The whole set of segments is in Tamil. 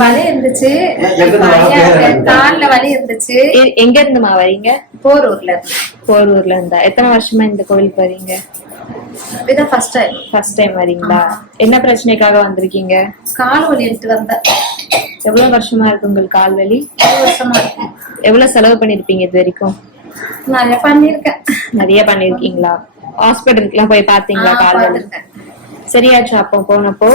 வலி இருந்துச்சு? கால்ல வலி இருந்துச்சு. எங்க இருந்துமா வரீங்க? போரூர்ல இருந்து. போரூர்ல இருந்தா. எத்தனை வருஷமா இந்த கோவிலுக்கு வரீங்க? இதான் ஃபர்ஸ்ட் டைம் ஃபர்ஸ்ட் டைம் வரீங்களா? என்ன பிரச்சனைக்காக வந்திருக்கீங்க? கால் வலி எடுத்து வந்தேன். எவ்வளவு வருஷமா இருக்கு உங்களுக்கு கால் வலி? வருஷமா இருக்கு? எவ்வளவு செலவு பண்ணிருப்பீங்க இது வரைக்கும்? நிறைய பண்ணிருக்கேன் நிறைய பண்ணிருக்கீங்களா? ஹாஸ்பிட்டலுக்குலாம் போய் பாத்தீங்களா கால் வலி. சரியாச்சா அப்போ போனப்போ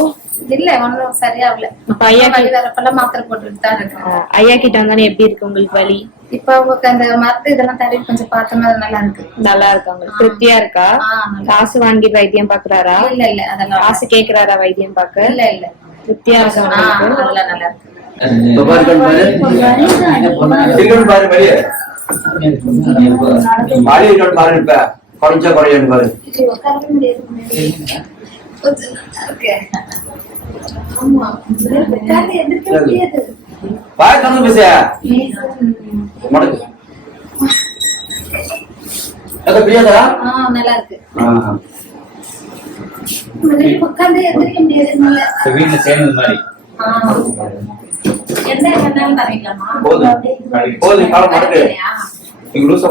இல்ல ஒண்ணும் சரியாகல. அப்ப ஐயா வலி வரப்பெல்லாம் மாத்திரை போட்டுட்டு தான் இருக்கேன் ஐயா கிட்ட வந்தானே எப்படி இருக்கு உங்களுக்கு வலி? இப்ப உங்களுக்கு அந்த மருந்து இதெல்லாம் தடவி கொஞ்சம் பார்த்தோம்னா அது நல்லா இருக்கு. நல்லா இருக்கா உங்களுக்கு? திருப்தியா இருக்கா? நல்லா. காசு வாங்கி வைத்தியம் பாக்குறாரா? இல்ல இல்ல அதெல்லாம் காசு கேக்குறாரா வைத்தியம் பாக்க? இல்ல இல்ல. திருப்தியா இருக்கா அதெல்லாம் நல்லா இருக்கு. இப்ப பாரு, இப்ப. குறைஞ்சா குறையான்னு பாரு. கொஞ்சம் நல்லா இருக்கு உட்கார்ந்து எந்திரிக்க முடியாது. மடக்கு. பிரியாதா? ஆ நல்லா இருக்கு ஆ. உட்கார்ந்து எந்திரிக்க முடியாது நல்லா இப்ப வீட்டுல சேர்ந்தது மாதிரி. என்ன வேணாலும் தரீங்களாமா போதும். போதும், காலை மடக்கு. நீங்க லூசா.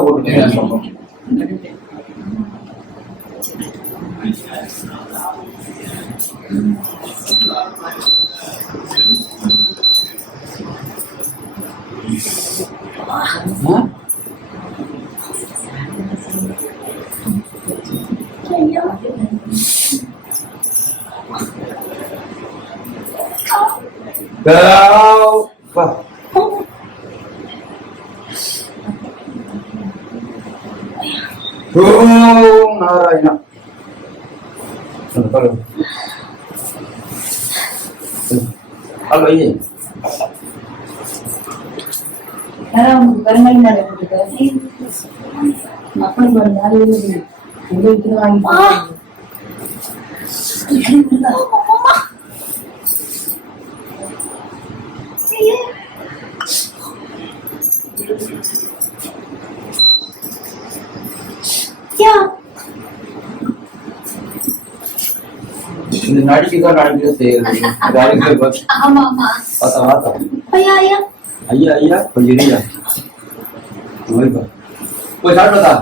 Go. வா. ஓம் நாராயணா சொல்லு, சொல்லு. கால் வை. இந்த நடிக்குதான் நடிக்க செய்யுது இது பாத்து. ஆமா ஆமா பார்த்தா பார்த்தா. ஐயா ஐயா. ஐயா ஐயா. கொஞ்சம் போய்ப்பா போய் சாப்பிட்டதா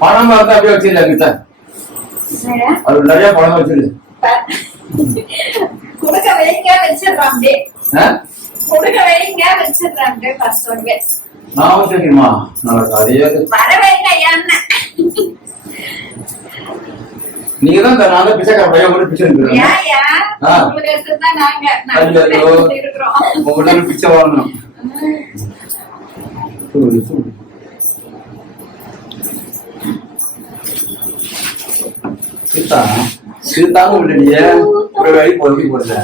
பணம் பார்த்தா அப்படியே வச்சிருந்தா கிட்ட? அது நிறைய பணம் வச்சிரு கொடுக்க வைங்க வச்சிடுறாங்க? கொடுக்க வைங்க வச்சிடுறாங்க ஒன்வே நான் தெரியுமா நல்லா அதே வர வைங்க ஐயான்னு நீங்க தான் நாங்க பிச்சைக்கார பையன் கூட பிச்சை இருக்கிறோம் உங்கள்ட்ட பிச்சை வாங்கணும். சீதா சீதாங்க விடலையே ஒரு வழி போய் போடல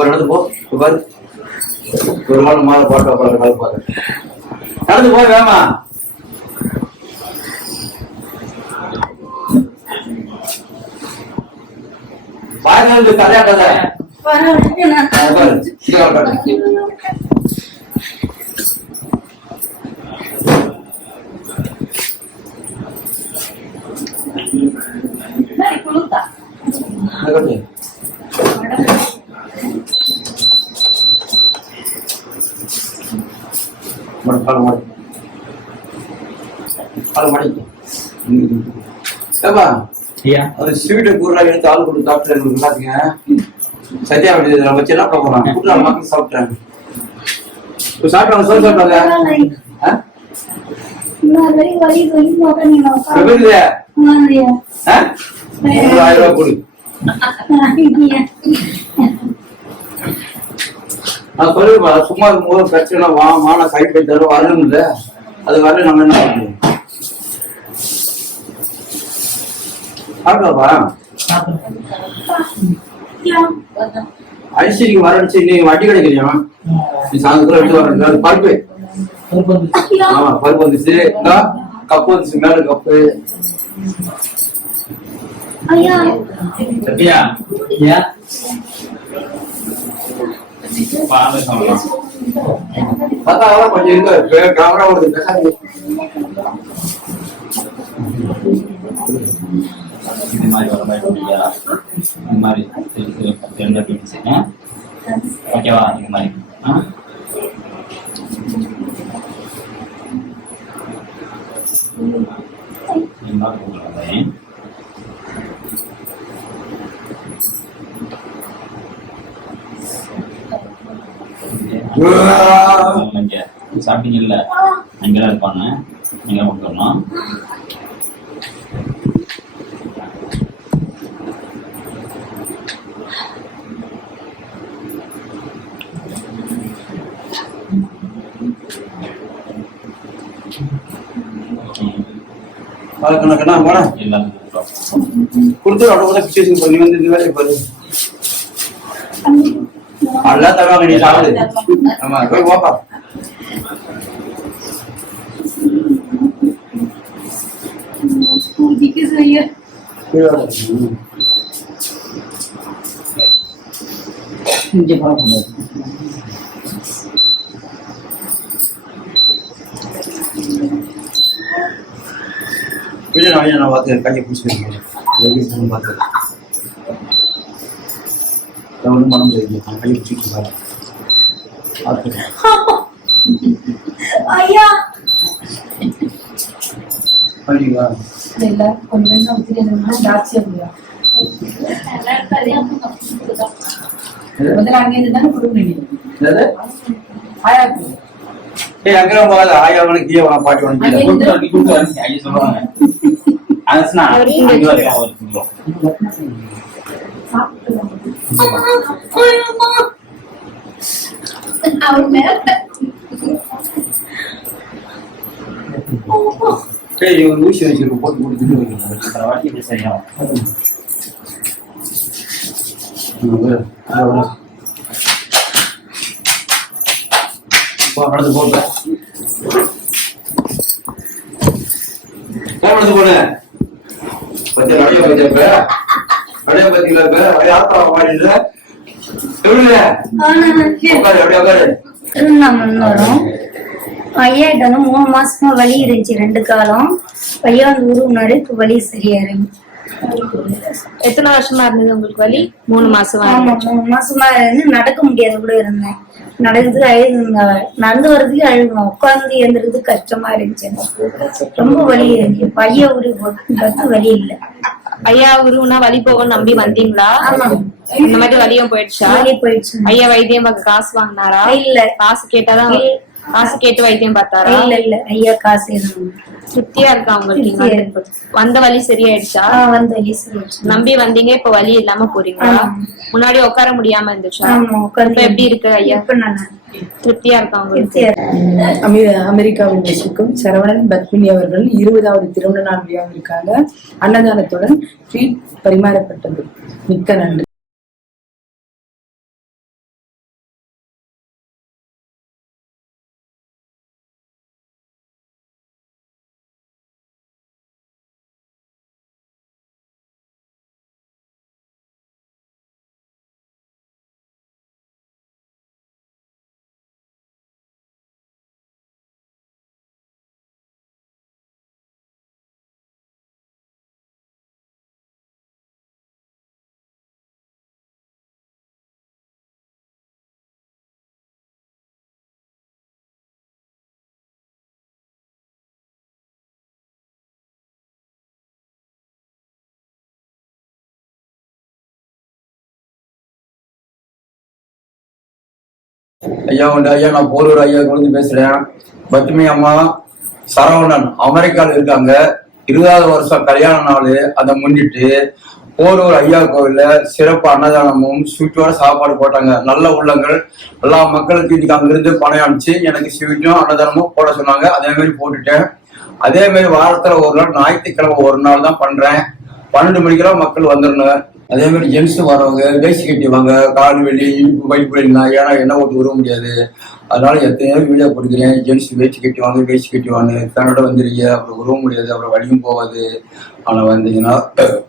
நடந்து போ ஒரு மாலை மாலை பாட்டு நடந்து போய் வேமா பாருங்க தலையாட்டாத பாரு இங்க வா, பாரு. குளுத்தா இங்க கட்டு. மடு, கால் மடு. கால் மடிக்கு. ம். ஏப்பா, அந்த ஸ்வீட்டை கூடுறா எடுத்து ஆள் கொடுத்து சாப்பிட்டு எங்களுக்கு எல்லாத்துங்க சத்யா நம்ம வச்சு என்ன பண்ண போறோம் கூட்டு மக்கள் சாப்பிட்றாங்க இப்போ சாப்பிட்டாங்க சோறு சாப்பிட்டாங்க ஆயிரம் ரூபாய் கொடு நான் சொல்லுப்பா சும்மா இருக்கும்போது பிரச்சனை வா மான கை போய் தரும் வரணும் இல்ல அது வர நம்ம என்ன பண்ணுவோம் சாப்பிடாப்பா ஐஸ்வரிக்கு வரடிச்சு நீ வட்டி கிடைக்கலையா? நீ சாயந்தரம் எடுத்து வர அது பருப்பு. ஆமா பருப்பு வந்துச்சு. இந்தா, கப்பு வந்துச்சு. மேல கப்பு. சத்யா? பார்த்தா கொஞ்சம் இருக்கு. கேமரா வருது பேசாதீங்க. இது மாதிரி வர மாதிரி இந்த மாதிரி இது பத்து ஓகேவா இந்த மாதிரி ஆ சாப்பிட்டீங்கல்ல? அங்கெல்லாம் இருப்பாங்க. நீங்க கொடுத்துடணும் அதுக்கு நான் என்ன போனேன் எல்லாத்துக்கும் கொடுத்துருவோம். கொடுத்து அவ்வளோ பிக்சேஷன் பண்ணி வந்து இந்த வேலையை பாரு நல்லா தருவாங்க நீ சாப்பிடு. ஆமா போய் போப்பா இங்கே பார்க்கணும் வீடியோ நான் நான் பார்த்து கையை பிடிச்சிருக்கேன் எப்படி பார்த்து நான் ஒன்றும் பண்ண முடியாது. நான் கையை பிடிச்சிட்டு இல்ல முதல்ல அங்க இருந்து தானே ஆயா உனக்கு பாட்டி உனக்கு அவர் மேல ஏய் இவங்க ஊசி வச்சிருக்க போட்டு கொடுத்துட்டு வாட்டி இப்படி செய்யணும் நடந்து போட்ட நடந்து உட்காரு அப்படியே உட்காரு. திருவண்ணாமலை ஐயாயிட்ட வந்து மூணு மாசமா வலி இருந்துச்சு ரெண்டு காலம். பையன் வந்து உருவினாரு இப்ப வலி சரியா இருக்கு எத்தனை வருஷமா இருந்தது உங்களுக்கு வலி? மூணு மாசமா ஆமா இருந்துச்சு. மூணு மாசமா இருந்து நடக்க முடியாது கூட இருந்தேன். நடந்து அழுதுங்க நடந்து வர்றதுக்கு அழுகுங்க உட்கார்ந்து எழுந்துறது கஷ்டமா இருந்துச்சு எனக்கு. ரொம்ப வலி இருந்துச்சு பையன் உருவி போட்டு வலி இல்ல. ஐயா உருவுனா வலி போகும் நம்பி வந்தீங்களா? இந்த மாதிரி வலியும் போயிடுச்சா? வலி போயிடுச்சு. ஐயா வைத்தியம் காசு வாங்கினாரா? இல்ல. காசு கேட்டாதான். காசு கேட்டு வைத்தியம் பார்த்தாரா? இல்ல இல்ல. ஐயா காசு எதுவும் திருப்தியா இருக்கா உங்களுக்கு வந்து? வலி சரியாயிடுச்சா? வந்து வலி சரியாயிடுச்சு. நம்பி வந்தீங்க இப்ப வலி இல்லாம போறீங்களா. முன்னாடி உட்கார முடியாம இருந்துச்சா? ஆமா உட்கார்ந்து இப்ப எப்படி இருக்கு ஐயா? திருப்தியா இருக்கா உங்களுக்கு? அமெரிக்காவில் வசிக்கும் சரவணன் பத்மினி அவர்கள் இருபதாவது திருமண நாள் விழாவிற்காக அன்னதானத்துடன் பரிமாறப்பட்டது. மிக்க நன்றி. ஐயா உண்டு ஐயா நான் போரூர் ஐயா கொடுத்து பேசுறேன். பத்மி அம்மா சரவணன் அமெரிக்கால இருக்காங்க. இருபதாவது வருஷம் கல்யாண நாள் அதை முன்னிட்டு போரூர் ஐயா கோவில்ல சிறப்பு அன்னதானமும் ஸ்வீட்டோட சாப்பாடு போட்டாங்க. நல்ல உள்ளங்கள். எல்லா மக்களுக்கு இன்னைக்கு அங்கிருந்து பணம் அனுப்பிச்சு எனக்கு ஸ்வீட்டும் அன்னதானமும் போட சொன்னாங்க. அதே மாதிரி போட்டுட்டேன். அதே மாதிரி வாரத்துல ஒரு நாள் ஞாயிற்றுக்கிழமை ஒரு நாள் தான் பண்றேன். பன்னெண்டு மணிக்கெல்லாம் மக்கள் வந்துடணும் அதே மாதிரி ஜென்ஸ் வரவங்க வேஷ்டி கட்டிவாங்க கால் வெளி இடுப்பு பைப் வெளினா ஏன்னா என்ன ஓட்டு உருவ முடியாது. அதனால எத்தனையோ வீடியோ கொடுக்குறேன் ஜென்ஸ் வேஷ்டி கட்டிவாங்க வேஷ்டி கட்டிவாங்க ஃபேனோட வந்துருங்க. அப்புறம் உருவ முடியாது. அப்புறம் வலியும் போகாது. ஆனால் வந்தீங்கன்னா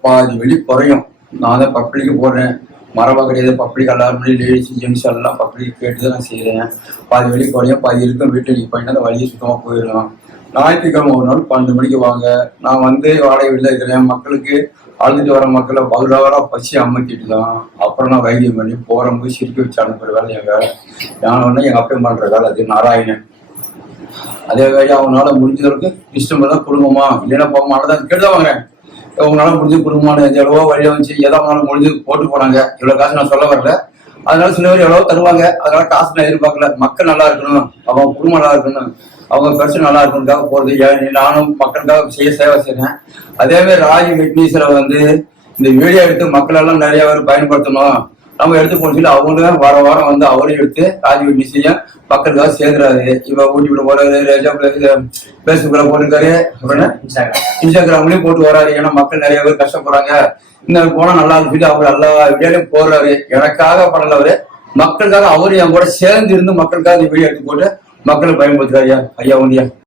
பாதி வெளி குறையும். நான் தான் பப்ளிக்கு போடுறேன். மரபா கிடையாது. பப்ளிக் எல்லாருமே லேடிஸ் ஜென்ஸ் எல்லாம் பப்ளிக் கேட்டு தான் நான் செய்கிறேன் பாதி வெளி குறையும். பாதி இருக்கும். வீட்டில் நீ போயிட்டு அந்த வழியை சுத்தமாக போயிடலாம். ஞாயிற்றுக்கிழமை ஒரு நாள் பன்னெண்டு மணிக்கு வாங்க. நான் வந்து வாடகை வீட்டில் இருக்கிறேன். மக்களுக்கு அழுதுட்டு வர மக்களை பகுடாவரா பசி அமர்த்திட்டு தான் அப்புறம் நான் வைத்தியம் பண்ணி போறோம் போய் சிரிக்க வச்சு அனுப்புற வேலை என் வேலை? நான் ஒன்று எங்க அப்பையும் பண்ணுற வேலை அது நாராயணன். அதே வேலை அவனால முடிஞ்சதற்கு இஷ்டம் தான் குடும்பமா இல்லைன்னா போக மாட்டேன் கேட்டுதான் வாங்குறேன். உங்களால முடிஞ்ச குடும்பமான எவ்வளவோ வழியா வந்துச்சு எதோ அவங்களால முடிஞ்சு போட்டு போனாங்க. இவ்வளோ காசு நான் சொல்ல வரல. அதனால சில பேர் எவ்வளவோ தருவாங்க. அதனால காசு நான் எதிர்பார்க்கல. மக்கள் நல்லா இருக்கணும். அவன் குடும்பம் நல்லா இருக்கணும். அவங்க பெருசு நல்லா இருக்கணுக்காக போறது. ஏன் நானும் மக்களுக்காக செய்ய சேவை செய்றேன். அதே மாதிரி ராஜ் விக்னேஸ்வரை வந்து இந்த வீடியோ எடுத்து மக்கள் எல்லாம் நிறைய பேர் பயன்படுத்தணும். நம்ம எடுத்து சொல்லி அவங்களும் வார வாரம் வந்து அவரையும் எடுத்து ராஜ் விக்னேஷையும் மக்களுக்காக சேர்க்கிறாரு. இவ விட போறாரு பேஸ்புக்ல போட்டிருக்காரு. இன்ஸ்டாகிராம்லயும் போட்டு வராரு. ஏன்னா மக்கள் நிறைய பேர் கஷ்டப்படுறாங்க. இந்த போனா நல்லா இருக்கு அவர் எல்லா வீடியோலயும் போடுறாரு. எனக்காக பண்ணல அவரு. மக்களுக்காக அவரு என் கூட சேர்ந்து இருந்து மக்களுக்காக இந்த வீடியோ எடுத்து போட்டு மக்களை பயன்படுத்துறாரு ஐயா ஐயா ஒண்டியா